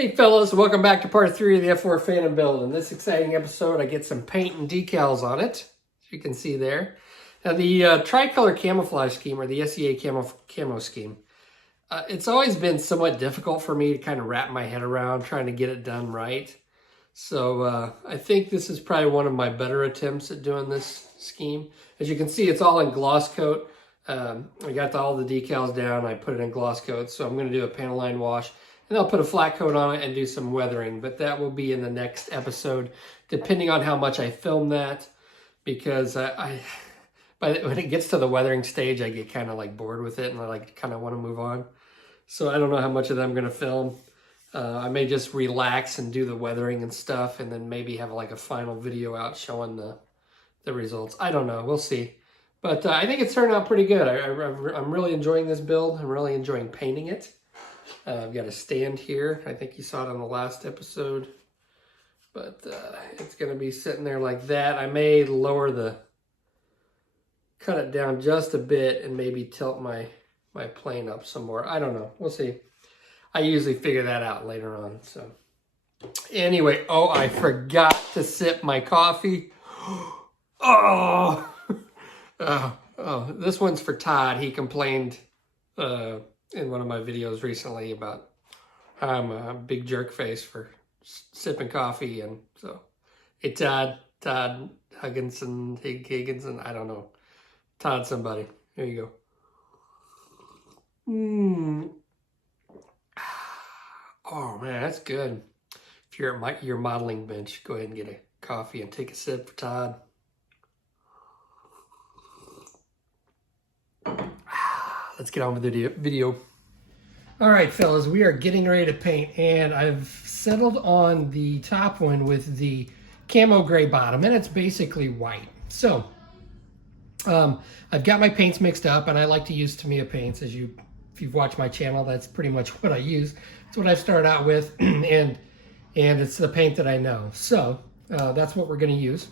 Hey fellas, welcome back to part 3 of the F4 Phantom build. In this exciting episode, I get some paint and decals on it, as you can see there. Now the tricolor camouflage scheme, or the SEA camo scheme, it's always been somewhat difficult for me to kind of wrap my head around trying to get it done right. So I think this is probably one of my better attempts at doing this scheme. As you can see, it's all in gloss coat. I got all the decals down, I put it in gloss coat, so I'm going to do a panel line wash. And I'll put a flat coat on it and do some weathering, but that will be in the next episode, depending on how much I film that, because when it gets to the weathering stage, I get kind of like bored with it and I kind of want to move on. So I don't know how much of that I'm going to film. I may just relax and do the weathering and stuff, and then maybe have like a final video out showing the results. I don't know. We'll see. But I think it's turned out pretty good. I'm really enjoying this build. I'm really enjoying painting it. I've got a stand here. I think you saw it on the last episode. But it's going to be sitting there like that. I may cut it down just a bit and maybe tilt my plane up some more. I don't know. We'll see. I usually figure that out later on. So anyway, oh, I forgot to sip my coffee. Oh, this one's for Todd. He complained in one of my videos recently about how I'm a big jerk face for sipping coffee. And so, hey, Todd Higginson, I don't know. Todd somebody. Here you go. Oh man, that's good. If you're at your modeling bench, go ahead and get a coffee and take a sip for Todd. Let's get on with the video. All right, fellas, we are getting ready to paint, and I've settled on the top one with the camo gray bottom, and it's basically white. So I've got my paints mixed up, and I like to use Tamiya paints. If you've watched my channel, that's pretty much what I use. It's what I've started out with, and it's the paint that I know. So that's what we're going to use.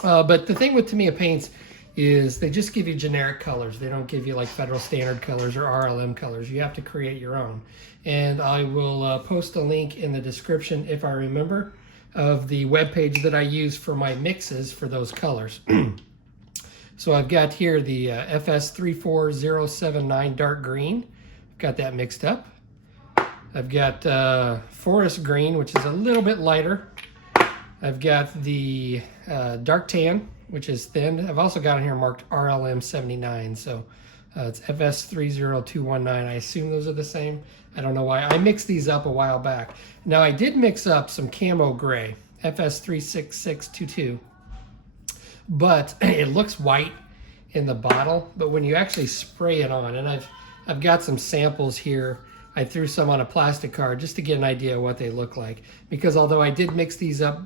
But the thing with Tamiya paints is they just give you generic colors. They don't give you like federal standard colors or RLM colors. You have to create your own. And I will post a link in the description, if I remember, of the webpage that I use for my mixes for those colors. So I've got here the FS34079 dark green. I've got that mixed up. I've got forest green, which is a little bit lighter. I've got the dark tan, which is thin. I've also got in here marked RLM 79, so it's FS30219. I assume those are the same. I don't know why. I mixed these up a while back. Now I did mix up some camo gray, FS36622, but it looks white in the bottle, but when you actually spray it on, and I've got some samples here. I threw some on a plastic card just to get an idea of what they look like, because although I did mix these up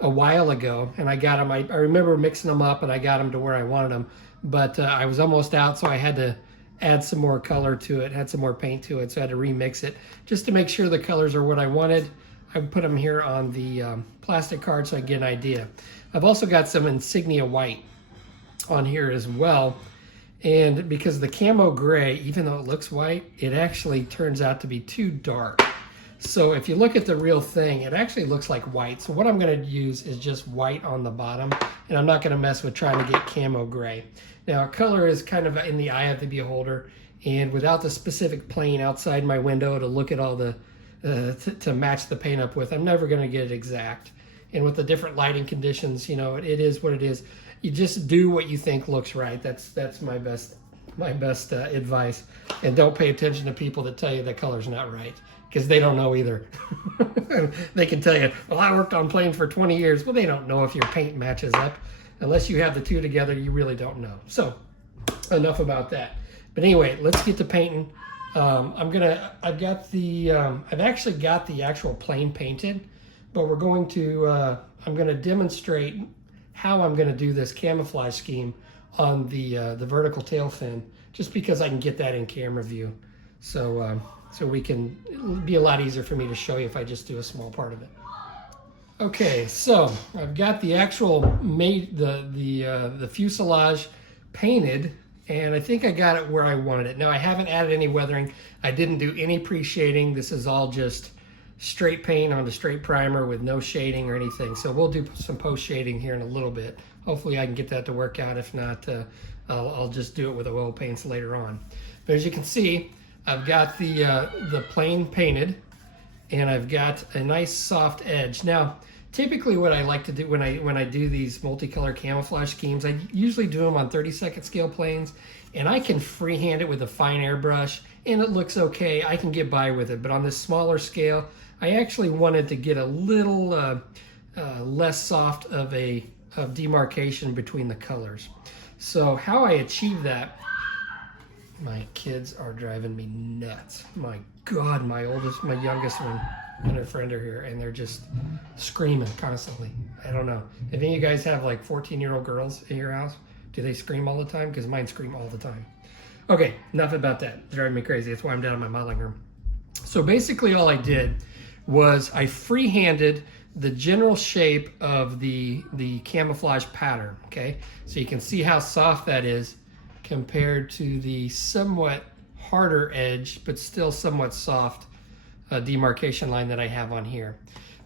a while ago, and I got them, I remember mixing them up and I got them to where I wanted them, but I was almost out, so I had to add some more color to it, add some more paint to it, so I had to remix it just to make sure the colors are what I wanted. I put them here on the plastic card so I get an idea. I've also got some insignia white on here as well, and because the camo gray, even though it looks white, it actually turns out to be too dark. So if you look at the real thing, it actually looks like white. So what I'm going to use is just white on the bottom, and I'm not going to mess with trying to get camo gray. Now, color is kind of in the eye of the beholder, and without the specific plane outside my window to look at all the, to match the paint up with, I'm never going to get it exact. And with the different lighting conditions, you know, it is what it is. You just do what you think looks right. That's my best advice. And don't pay attention to people that tell you that color's not right, because they don't know either. They can tell you, well, I worked on planes for 20 years. Well, they don't know if your paint matches up. Unless you have the two together, you really don't know. So enough about that. But anyway, let's get to painting. I've actually got the actual plane painted, but we're going to, I'm going to demonstrate how I'm going to do this camouflage scheme on the vertical tail fin, just because I can get that in camera view. So it'll be a lot easier for me to show you if I just do a small part of it. Okay, so I've got the actual the fuselage painted, and I think I got it where I wanted it. Now I haven't added any weathering. I didn't do any pre-shading. This is all just straight paint onto straight primer with no shading or anything. So we'll do some post shading here in a little bit. Hopefully I can get that to work out. If not, I'll just do it with oil paints later on. But as you can see, I've got the plane painted, and I've got a nice soft edge. Now, typically what I like to do when I do these multicolor camouflage schemes, I usually do them on 32nd scale planes, and I can freehand it with a fine airbrush, and it looks okay. I can get by with it. But on this smaller scale, I actually wanted to get a little less soft of demarcation between the colors. So how I achieve that, my kids are driving me nuts. My God, my youngest one and her friend are here, and they're just screaming constantly. I don't know. If any of you guys have like 14-year-old girls in your house, do they scream all the time? Because mine scream all the time. Okay, enough about that. It's driving me crazy. That's why I'm down in my modeling room. So basically all I did was I freehanded the general shape of the camouflage pattern, okay? So you can see how soft that is compared to the somewhat harder edge, but still somewhat soft demarcation line that I have on here.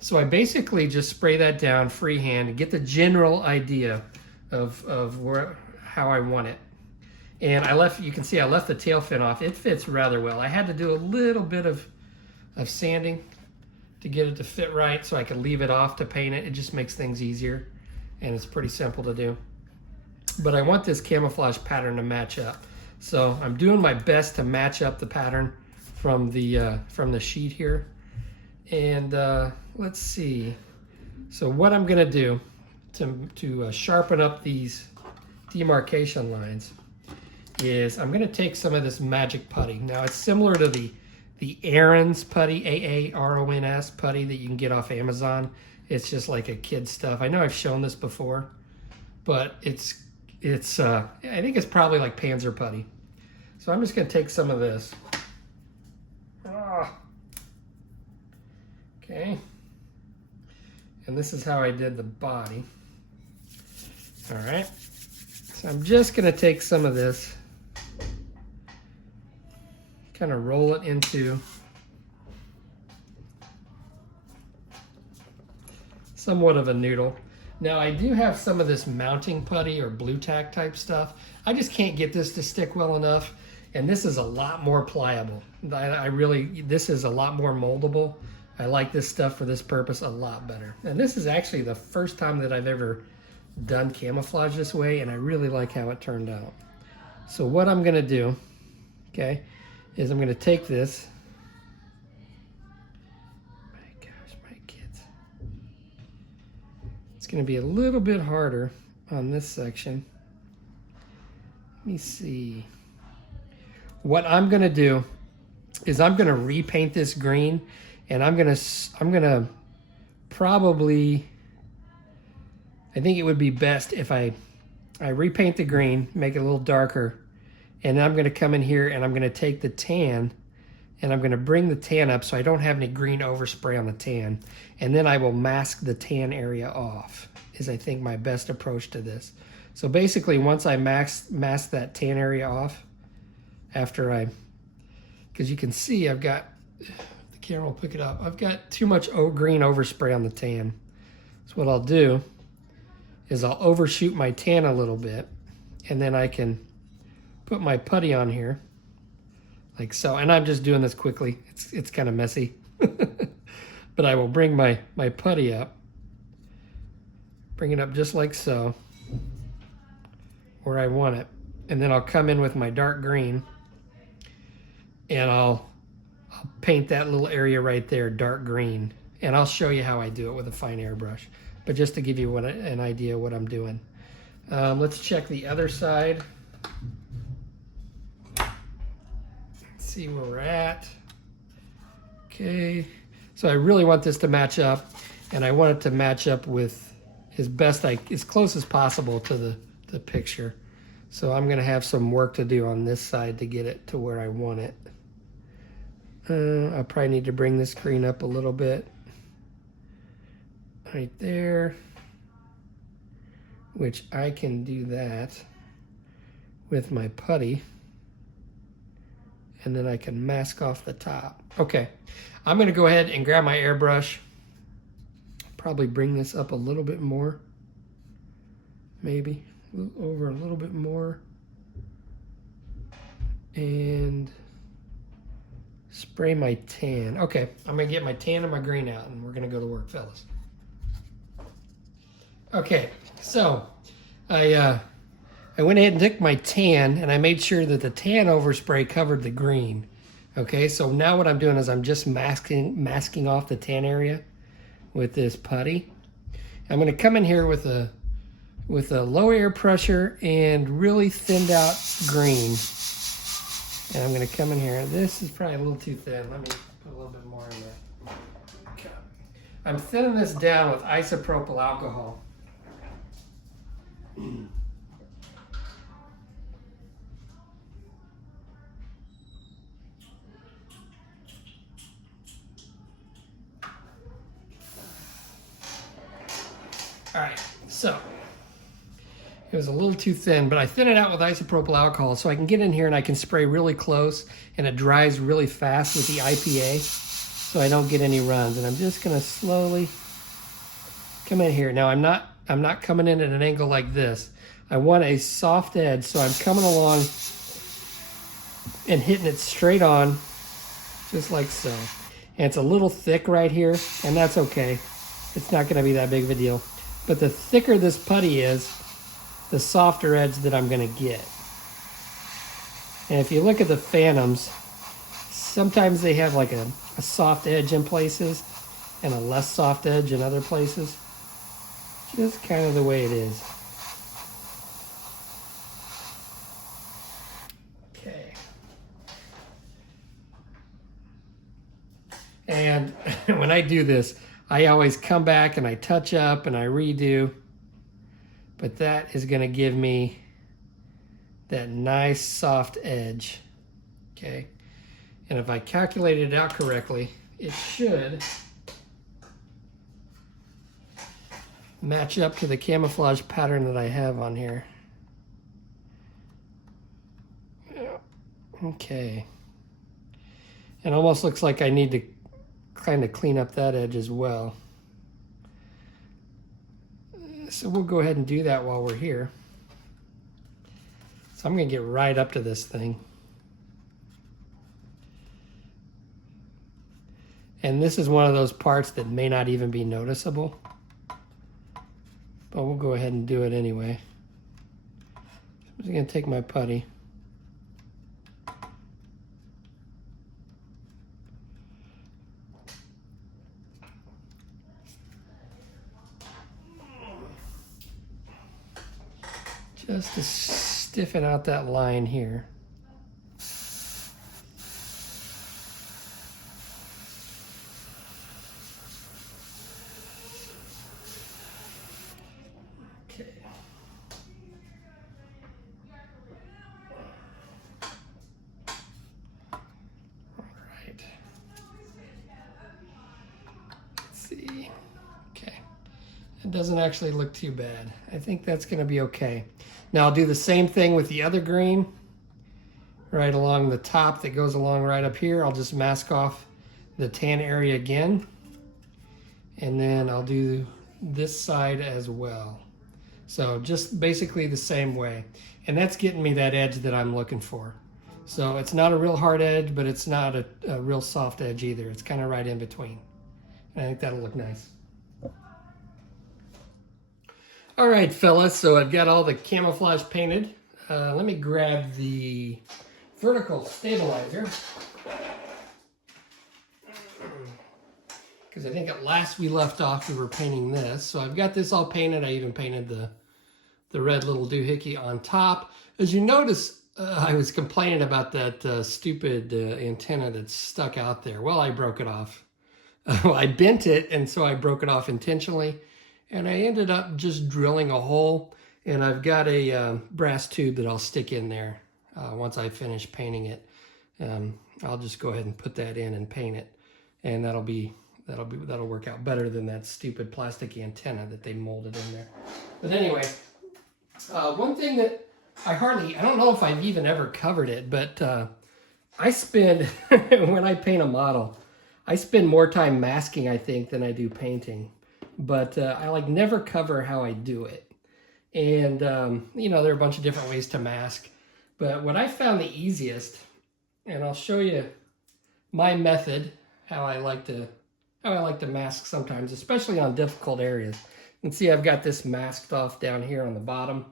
So I basically just spray that down freehand and get the general idea of how I want it. And you can see I left the tail fin off. It fits rather well. I had to do a little bit of sanding to get it to fit right, so I could leave it off to paint it. It just makes things easier, and it's pretty simple to do. But I want this camouflage pattern to match up. So I'm doing my best to match up the pattern from the sheet here. And let's see. So what I'm gonna do to sharpen up these demarcation lines is I'm gonna take some of this magic putty. Now it's similar to the Aaron's putty, AARONS putty that you can get off Amazon. It's just like a kid stuff. I know I've shown this before, but it's I think it's probably like Panzer putty. So I'm just gonna take some of this. Okay. And this is how I did the body. All right. So I'm just gonna take some of this, kind of roll it into somewhat of a noodle. Now I do have some of this mounting putty or blue tack type stuff. I just can't get this to stick well enough, and this is a lot more pliable. This is a lot more moldable. I like this stuff for this purpose a lot better. And this is actually the first time that I've ever done camouflage this way, and I really like how it turned out. So what I'm gonna do, okay, is I'm gonna take this. My gosh, my kids. It's gonna be a little bit harder on this section. Let me see. What I'm gonna do is I'm gonna repaint this green, and I'm gonna probably, I think it would be best if I repaint the green, make it a little darker, and I'm gonna come in here and I'm gonna take the tan and I'm gonna bring the tan up so I don't have any green overspray on the tan, and then I will mask the tan area off, is I think my best approach to this. So basically once I mask that tan area off, because you can see I've got, the camera will pick it up, I've got too much green overspray on the tan. So what I'll do is I'll overshoot my tan a little bit, and then I can put my putty on here like so. And I'm just doing this quickly. It's kind of messy. But I will bring my putty up, bring it up just like so, where I want it. And then I'll come in with my dark green, and I'll paint that little area right there dark green. And I'll show you how I do it with a fine airbrush. But just to give you an idea of what I'm doing. Let's check the other side. Let's see where we're at. Okay, so I really want this to match up, and I want it to match up with as close as possible to the picture. So I'm gonna have some work to do on this side to get it to where I want it. I probably need to bring this green up a little bit. Right there, which I can do that with my putty, and then I can mask off the top. Okay, I'm going to go ahead and grab my airbrush. Probably bring this up a little bit more. Maybe over a little bit more. And spray my tan. Okay, I'm going to get my tan and my green out, and we're going to go to work, fellas. Okay, so I went ahead and took my tan, and I made sure that the tan overspray covered the green. Okay, so now what I'm doing is I'm just masking off the tan area with this putty. I'm going to come in here with a low air pressure and really thinned out green. And I'm going to come in here. This is probably a little too thin. Let me put a little bit more in there. Okay. I'm thinning this down with isopropyl alcohol. All right, so it was a little too thin, but I thin it out with isopropyl alcohol so I can get in here and I can spray really close and it dries really fast with the IPA so I don't get any runs. And I'm just gonna slowly come in here. Now I'm not coming in at an angle like this. I want a soft edge, so I'm coming along and hitting it straight on, just like so. And it's a little thick right here, and that's okay. It's not gonna be that big of a deal. But the thicker this putty is, the softer edge that I'm gonna get. And if you look at the Phantoms, sometimes they have like a soft edge in places and a less soft edge in other places. Just kind of the way it is. Okay. And when I do this, I always come back and I touch up and I redo, but that is going to give me that nice soft edge, okay? And if I calculated it out correctly, it should match up to the camouflage pattern that I have on here. Okay. It almost looks like I need to kind of clean up that edge as well. So we'll go ahead and do that while we're here. So I'm going to get right up to this thing. And this is one of those parts that may not even be noticeable, but we'll go ahead and do it anyway. I'm just going to take my putty. Just to stiffen out that line here. Okay. All right. Let's see. Okay. It doesn't actually look too bad. I think that's going to be okay. Now I'll do the same thing with the other green right along the top that goes along right up here. I'll just mask off the tan area again, and then I'll do this side as well. So just basically the same way, and that's getting me that edge that I'm looking for. So it's not a real hard edge, but it's not a real soft edge either. It's kind of right in between. And I think that'll look nice. All right, fellas, so I've got all the camouflage painted. Let me grab the vertical stabilizer. Because I think at last we left off, we were painting this. So I've got this all painted. I even painted the red little doohickey on top. As you notice, I was complaining about that stupid antenna that's stuck out there. Well, I broke it off. Well, I bent it, and so I broke it off intentionally. And I ended up just drilling a hole, and I've got a brass tube that I'll stick in there once I finish painting it. I'll just go ahead and put that in and paint it, and that'll work out better than that stupid plastic antenna that they molded in there. But anyway, one thing that I don't know if I've even ever covered it, but I spend when I paint a model, I spend more time masking, I think, than I do painting. But I like never cover how I do it. And, you know, there are a bunch of different ways to mask. But what I found the easiest, and I'll show you my method, how I like to mask sometimes, especially on difficult areas. You can see I've got this masked off down here on the bottom.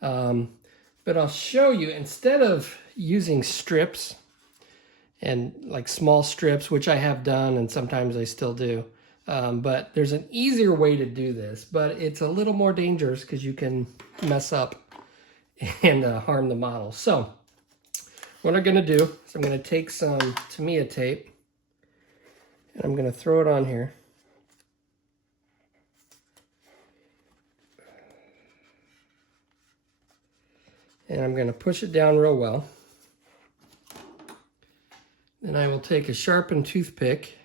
But I'll show you, instead of using strips and like small strips, which I have done and sometimes I still do, but there's an easier way to do this, but it's a little more dangerous because you can mess up and harm the model. So what I'm going to do is I'm going to take some Tamiya tape and I'm going to throw it on here. And I'm going to push it down real well. Then I will take a sharpened toothpick.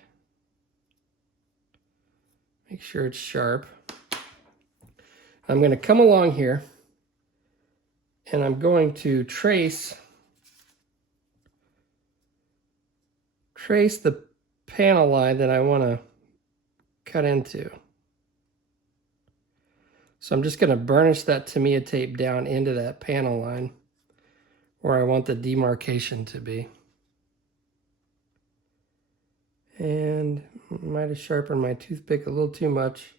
Make sure it's sharp. I'm going to come along here and I'm going to trace the panel line that I want to cut into. So I'm just going to burnish that Tamiya tape down into that panel line where I want the demarcation to be. And I might have sharpened my toothpick a little too much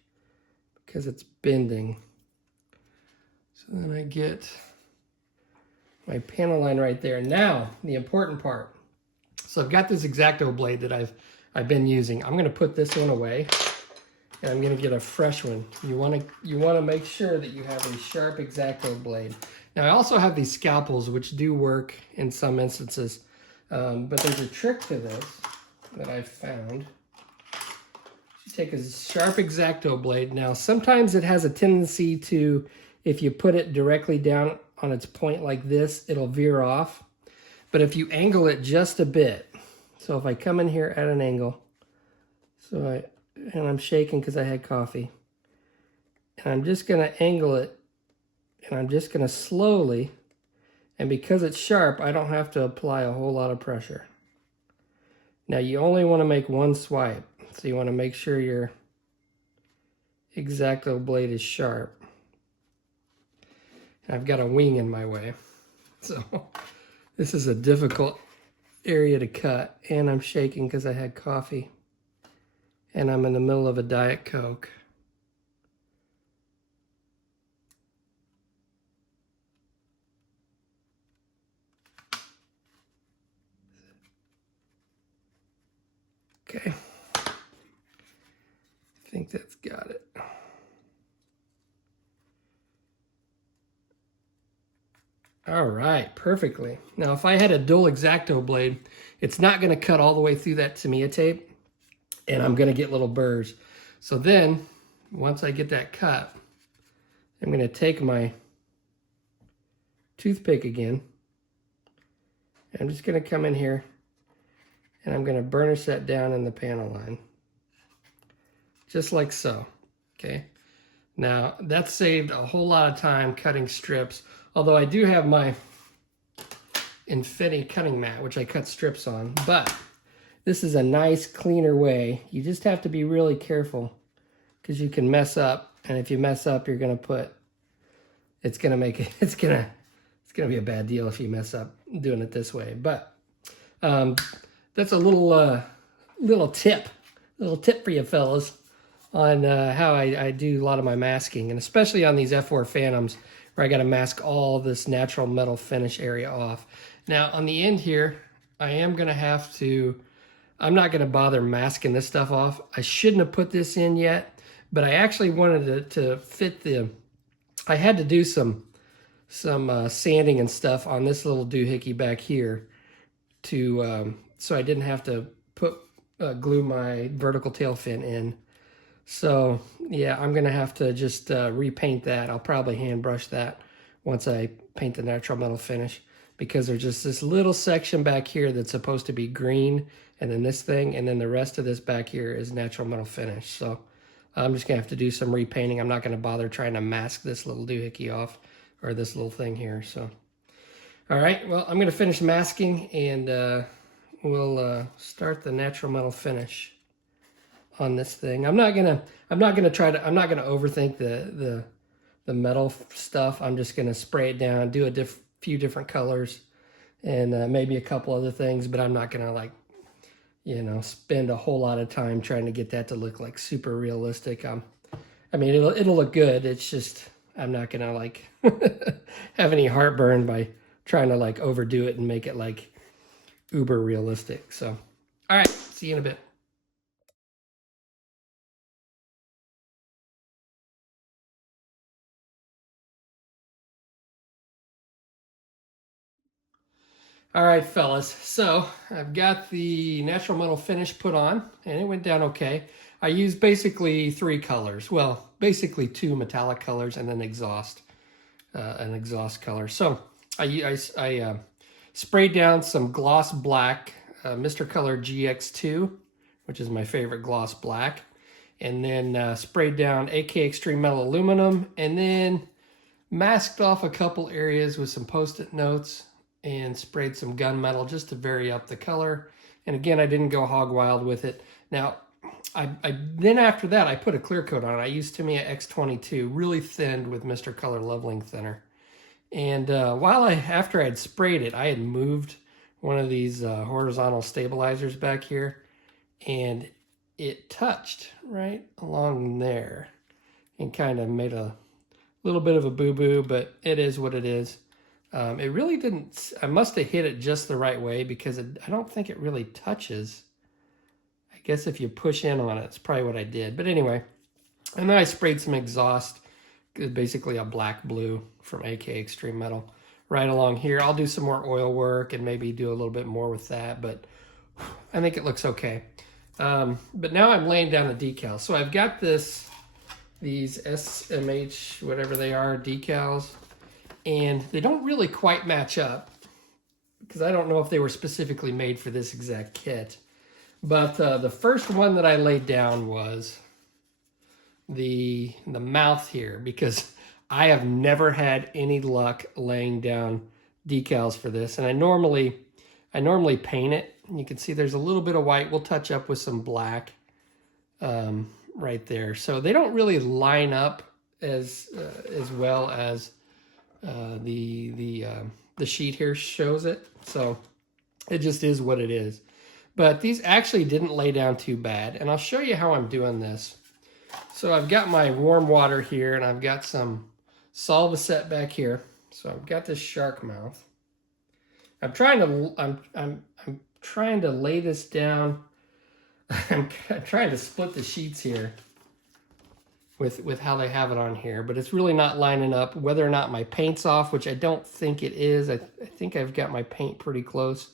because it's bending. So then I get my panel line right there. Now, the important part. So I've got this X-Acto blade that I've been using. I'm going to put this one away. And I'm going to get a fresh one. You want to make sure that you have a sharp X-Acto blade. Now I also have these scalpels, which do work in some instances, but there's a trick to this that I've found. You take a sharp X-Acto blade. Now sometimes it has a tendency to, if you put it directly down on its point like this, it'll veer off. But if you angle it just a bit, so if I come in here at an angle, and I'm shaking because I had coffee. And I'm just going to angle it, and I'm just going to slowly, and because it's sharp, I don't have to apply a whole lot of pressure. Now you only want to make one swipe, so you want to make sure your X-Acto blade is sharp. And I've got a wing in my way, so this is a difficult area to cut, and I'm shaking because I had coffee. And I'm in the middle of a Diet Coke. Okay. I think that's got it. All right, perfectly. Now, if I had a dual X-Acto blade, it's not going to cut all the way through that Tamiya tape. And I'm going to get little burrs. So then, once I get that cut, I'm going to take my toothpick again. And I'm just going to come in here and I'm going to burnish that down in the panel line. Just like so. Okay. Now, that saved a whole lot of time cutting strips. Although I do have my Infinity cutting mat, which I cut strips on. But this is a nice, cleaner way. You just have to be really careful because you can mess up. And if you mess up, you're going to put, it's going to be a bad deal if you mess up doing it this way. But that's a little tip for you fellas on how I do a lot of my masking, and especially on these F4 Phantoms where I got to mask all this natural metal finish area off. Now on the end here, I am going to have to, I'm not going to bother masking this stuff off. I shouldn't have put this in yet, but I actually wanted to fit I had to do some sanding and stuff on this little doohickey back here to so I didn't have to glue my vertical tail fin in. So yeah, I'm gonna have to just repaint that. I'll probably hand brush that once I paint the natural metal finish, because there's just this little section back here that's supposed to be green, and then this thing, and then the rest of this back here is natural metal finish. So I'm just gonna have to do some repainting. I'm not gonna bother trying to mask this little doohickey off, or this little thing here. So all right, well, I'm gonna finish masking, and we'll start the natural metal finish on this thing. I'm not gonna overthink the metal stuff. I'm just gonna spray it down, do a few different colors, and maybe a couple other things, but I'm not gonna like, you know, spend a whole lot of time trying to get that to look like super realistic. I mean, it'll look good. It's just, I'm not gonna like have any heartburn by trying to like overdo it and make it like uber realistic. So, all right, see you in a bit. All right, fellas. So I've got the natural metal finish put on, and it went down okay. I used basically 3 colors. Well, basically 2 metallic colors and then an exhaust color. So I sprayed down some gloss black, Mr. Color GX2, which is my favorite gloss black, and then sprayed down AK Extreme Metal Aluminum, and then masked off a couple areas with some post-it notes and sprayed some gunmetal just to vary up the color. And again, I didn't go hog wild with it. Now, then after that, I put a clear coat on it. I used Tamiya X22, really thinned with Mr. Color leveling thinner. And after I had sprayed it, I had moved one of these horizontal stabilizers back here, and it touched right along there and kind of made a little bit of a boo-boo, but it is what it is. It really didn't, I must have hit it just the right way because I don't think it really touches. I guess if you push in on it, it's probably what I did. But anyway, and then I sprayed some exhaust, basically a black blue from AK Extreme Metal right along here. I'll do some more oil work and maybe do a little bit more with that, but I think it looks okay. But now I'm laying down the decals. So I've got these SMH, whatever they are, decals, and they don't really quite match up because I don't know if they were specifically made for this exact kit. But the first one that I laid down was the mouth here, because I have never had any luck laying down decals for this, and I normally paint it. You can see there's a little bit of white. We'll touch up with some black right there. So they don't really line up as well as the sheet here shows it. So it just is what it is. But these actually didn't lay down too bad, and I'll show you how I'm doing this. So I've got my warm water here, and I've got some Solvaset back here. So I've got this shark mouth. I'm trying to lay this down. I'm trying to split the sheets here with how they have it on here, but it's really not lining up. Whether or not my paint's off, which I don't think it is. I think I've got my paint pretty close.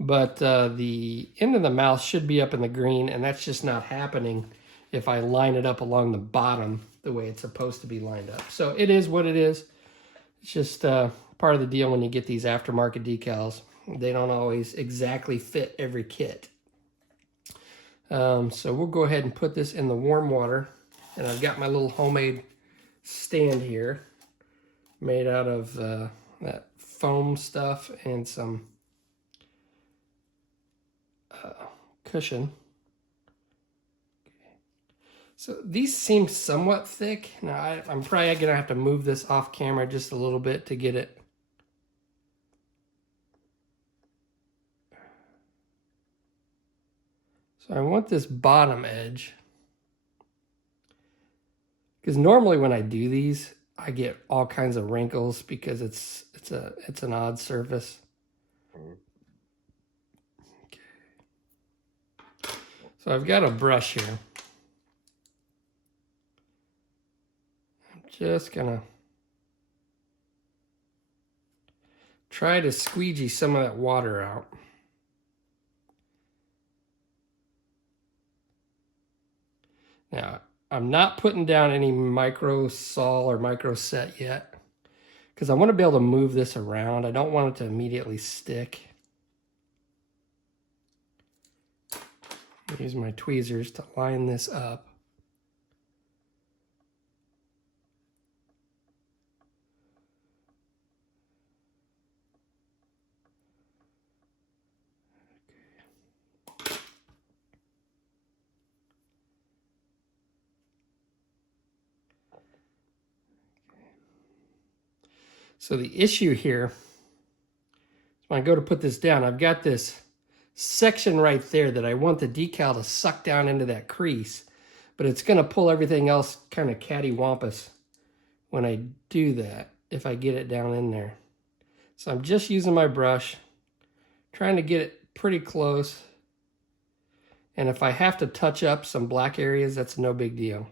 But the end of the mouth should be up in the green, and that's just not happening if I line it up along the bottom the way it's supposed to be lined up. So it is what it is. It's just part of the deal when you get these aftermarket decals. They don't always exactly fit every kit. So we'll go ahead and put this in the warm water. And I've got my little homemade stand here made out of that foam stuff and some cushion. So these seem somewhat thick. Now I'm probably gonna have to move this off camera just a little bit to get it. So I want this bottom edge, because normally when I do these, I get all kinds of wrinkles because it's an odd surface. Okay. So I've got a brush here. I'm just gonna try to squeegee some of that water out. Now, I'm not putting down any micro sol or micro set yet, because I want to be able to move this around. I don't want it to immediately stick. Use my tweezers to line this up. So the issue here, when I go to put this down, I've got this section right there that I want the decal to suck down into that crease, but it's going to pull everything else kind of cattywampus when I do that, if I get it down in there. So I'm just using my brush, trying to get it pretty close. And if I have to touch up some black areas, that's no big deal.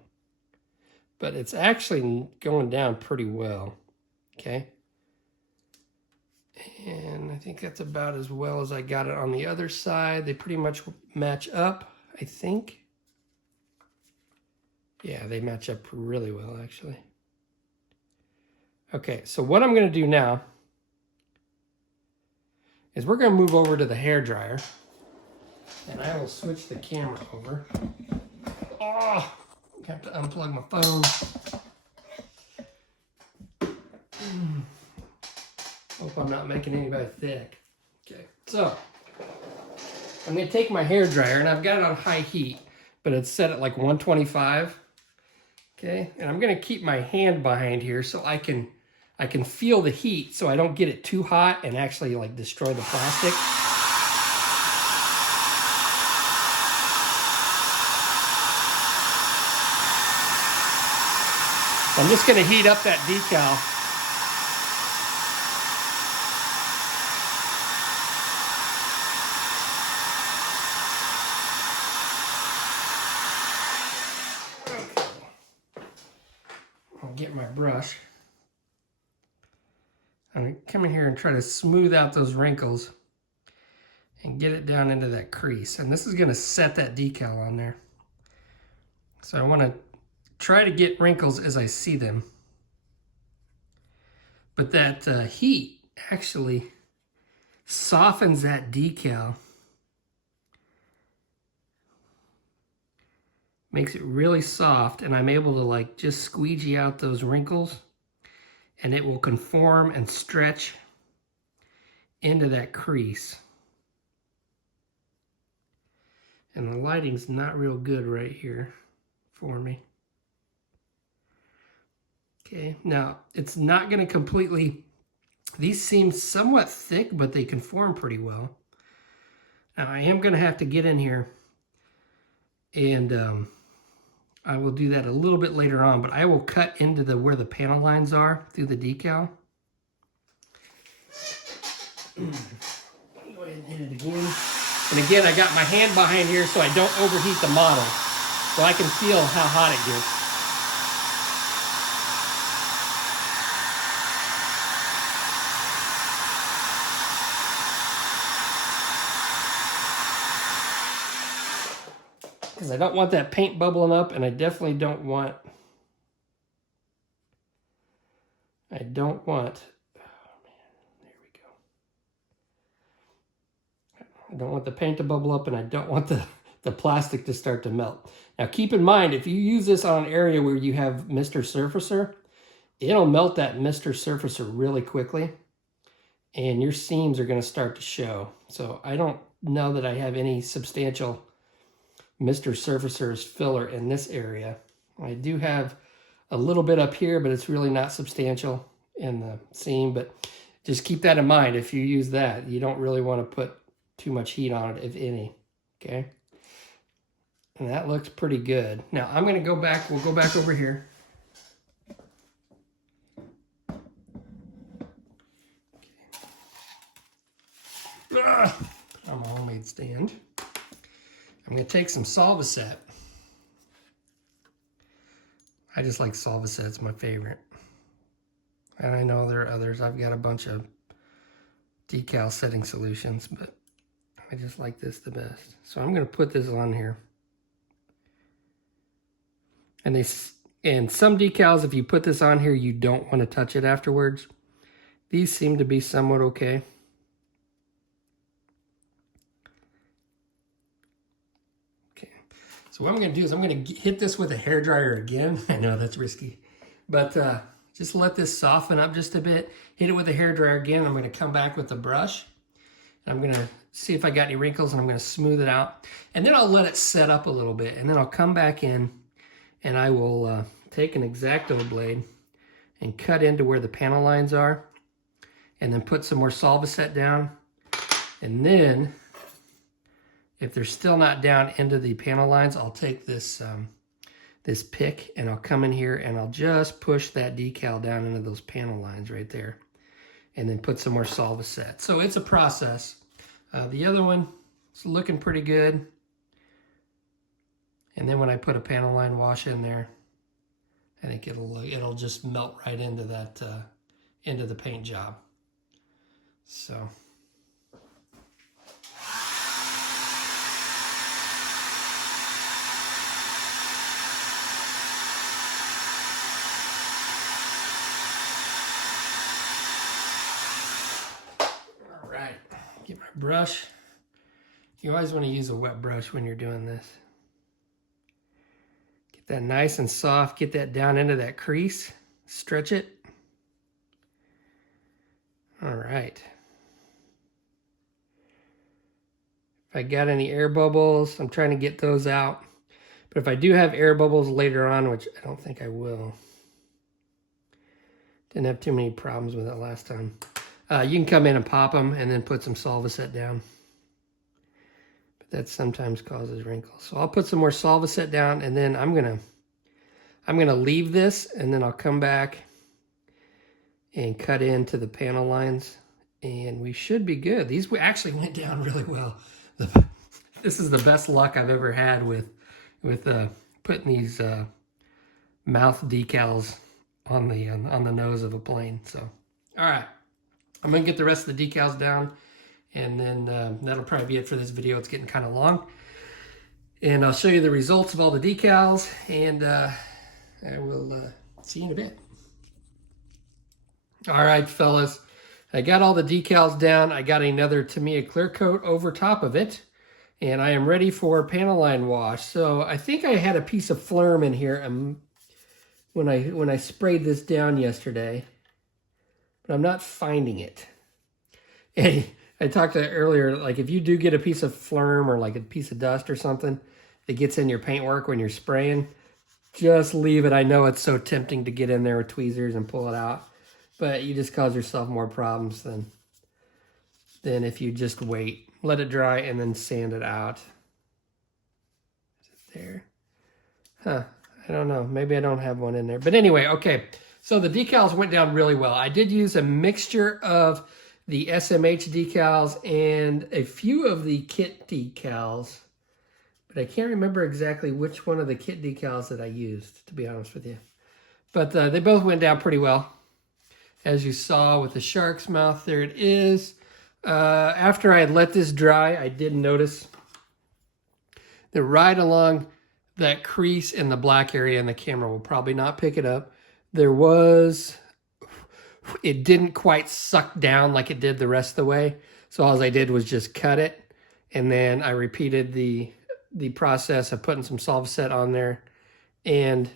But it's actually going down pretty well, okay? And I think that's about as well as I got it on the other side. They pretty much match up, I think. Yeah, they match up really well, actually. Okay, so what I'm going to do now is we're going to move over to the hairdryer. And I will switch the camera over. Oh, I have to unplug my phone. Hope I'm not making anybody thick. Okay, so I'm going to take my hairdryer, and I've got it on high heat, but it's set at like 125. Okay, and I'm going to keep my hand behind here so I can feel the heat, so I don't get it too hot and actually like destroy the plastic. I'm just going to heat up that decal. I'll get my brush. I'm going to come in here and try to smooth out those wrinkles and get it down into that crease. And this is going to set that decal on there. So I want to try to get wrinkles as I see them. But that heat actually softens that decal. Makes it really soft, and I'm able to like just squeegee out those wrinkles, and it will conform and stretch into that crease. And the lighting's not real good right here for me. Okay, now it's not going to completely, these seem somewhat thick, but they conform pretty well. Now I am going to have to get in here, and I will do that a little bit later on, but I will cut into where the panel lines are through the decal. Go ahead and hit it again. And again, I got my hand behind here so I don't overheat the model, so I can feel how hot it gets. Because I don't want that paint bubbling up, and I definitely don't want, oh man, there we go. I don't want the paint to bubble up, and I don't want the plastic to start to melt. Now keep in mind, if you use this on an area where you have Mr. Surfacer, it'll melt that Mr. Surfacer really quickly, and your seams are going to start to show. So I don't know that I have any substantial Mr. Surfacer's filler in this area. I do have a little bit up here, but it's really not substantial in the seam. But just keep that in mind. If you use that, you don't really want to put too much heat on it, if any. Okay. And that looks pretty good. Now I'm going to go back. We'll go back over here. Okay. On my homemade stand. I'm going to take some Solvaset. I just like Solvaset, it's my favorite. And I know there are others. I've got a bunch of decal setting solutions, but I just like this the best. So I'm going to put this on here. And some decals, if you put this on here, you don't want to touch it afterwards. These seem to be somewhat okay. So what I'm going to do is I'm going to hit this with a hairdryer again. I know that's risky, but just let this soften up just a bit. Hit it with a hairdryer again. I'm going to come back with the brush. I'm going to see if I got any wrinkles, and I'm going to smooth it out. And then I'll let it set up a little bit, and then I'll come back in, and I will take an X-Acto blade and cut into where the panel lines are and then put some more Solvaset down. And then, if they're still not down into the panel lines, I'll take this this pick and I'll come in here and I'll just push that decal down into those panel lines right there. And then put some more Solvaset. So it's a process. The other one is looking pretty good. And then when I put a panel line wash in there, I think it'll just melt right into that into the paint job. So. All right, get my brush. You always want to use a wet brush when you're doing this. Get that nice and soft, get that down into that crease, stretch it. All right. If I got any air bubbles, I'm trying to get those out. But if I do have air bubbles later on, which I don't think I will. Didn't have too many problems with it last time. You can come in and pop them and then put some Solvaset down. But that sometimes causes wrinkles. So I'll put some more Solvaset down and then I'm gonna leave this and then I'll come back and cut into the panel lines and we should be good. These actually went down really well. This is the best luck I've ever had with putting these mouth decals on the nose of a plane. So, all right, I'm gonna get the rest of the decals down, and then that'll probably be it for this video. It's getting kind of long, and I'll show you the results of all the decals, and I will see you in a bit. All right, fellas, I got all the decals down. I got another Tamiya clear coat over top of it. And I am ready for panel line wash. So I think I had a piece of Flurm in here when I sprayed this down yesterday, but I'm not finding it. And I talked to earlier, like if you do get a piece of Flurm or like a piece of dust or something that gets in your paintwork when you're spraying, just leave it. I know it's so tempting to get in there with tweezers and pull it out, but you just cause yourself more problems than if you just wait. Let it dry and then sand it out. Is it there? Huh, I don't know. Maybe I don't have one in there. But anyway, okay. So the decals went down really well. I did use a mixture of the SMH decals and a few of the kit decals. But I can't remember exactly which one of the kit decals that I used, to be honest with you. But they both went down pretty well. As you saw with the shark's mouth, there it is. After I had let this dry, I did notice that right along that crease in the black area, and the camera will probably not pick it up, it didn't quite suck down like it did the rest of the way. So all I did was just cut it, and then I repeated the process of putting some Solvaset on there and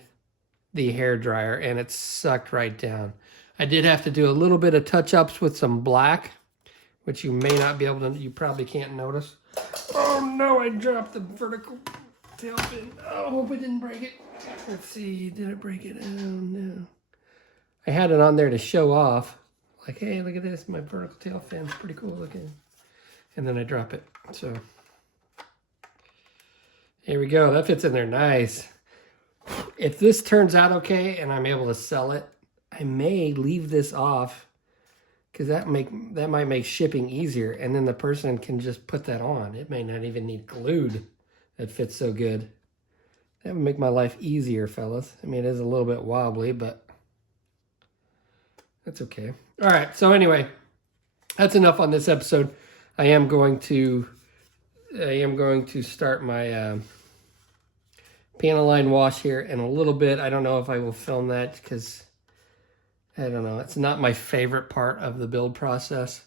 the hair dryer, and it sucked right down. I did have to do a little bit of touch-ups with some black, which you may not be able to, you probably can't notice. Oh no, I dropped the vertical tail fin. Oh, I hope I didn't break it. Let's see, did it break it? Oh no. I had it on there to show off. Like, hey, look at this, my vertical tail fin's pretty cool looking. And then I drop it, so. Here we go, that fits in there nice. If this turns out okay and I'm able to sell it, I may leave this off because that might make shipping easier, and then the person can just put that on. It may not even need glued. That fits so good. That would make my life easier, fellas. I mean, it is a little bit wobbly, but that's okay. All right, so anyway, that's enough on this episode. I am going to start my panel line wash here in a little bit. I don't know if I will film that because I don't know. It's not my favorite part of the build process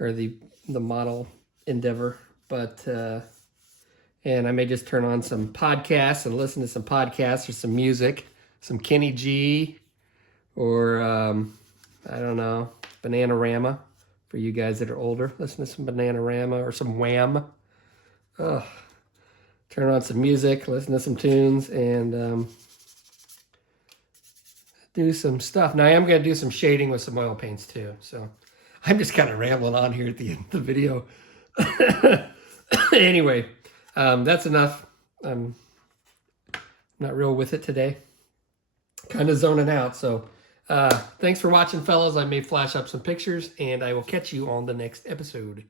or the model endeavor, but and I may just turn on some podcasts and listen to some podcasts or some music, some Kenny G, or I don't know, Bananarama for you guys that are older. Listen to some Bananarama or some Wham. Turn on some music, listen to some tunes, and do some stuff. Now I am going to do some shading with some oil paints too. So I'm just kind of rambling on here at the end of the video. Anyway, that's enough. I'm not real with it today. Kind of zoning out. So thanks for watching, fellas. I may flash up some pictures, and I will catch you on the next episode.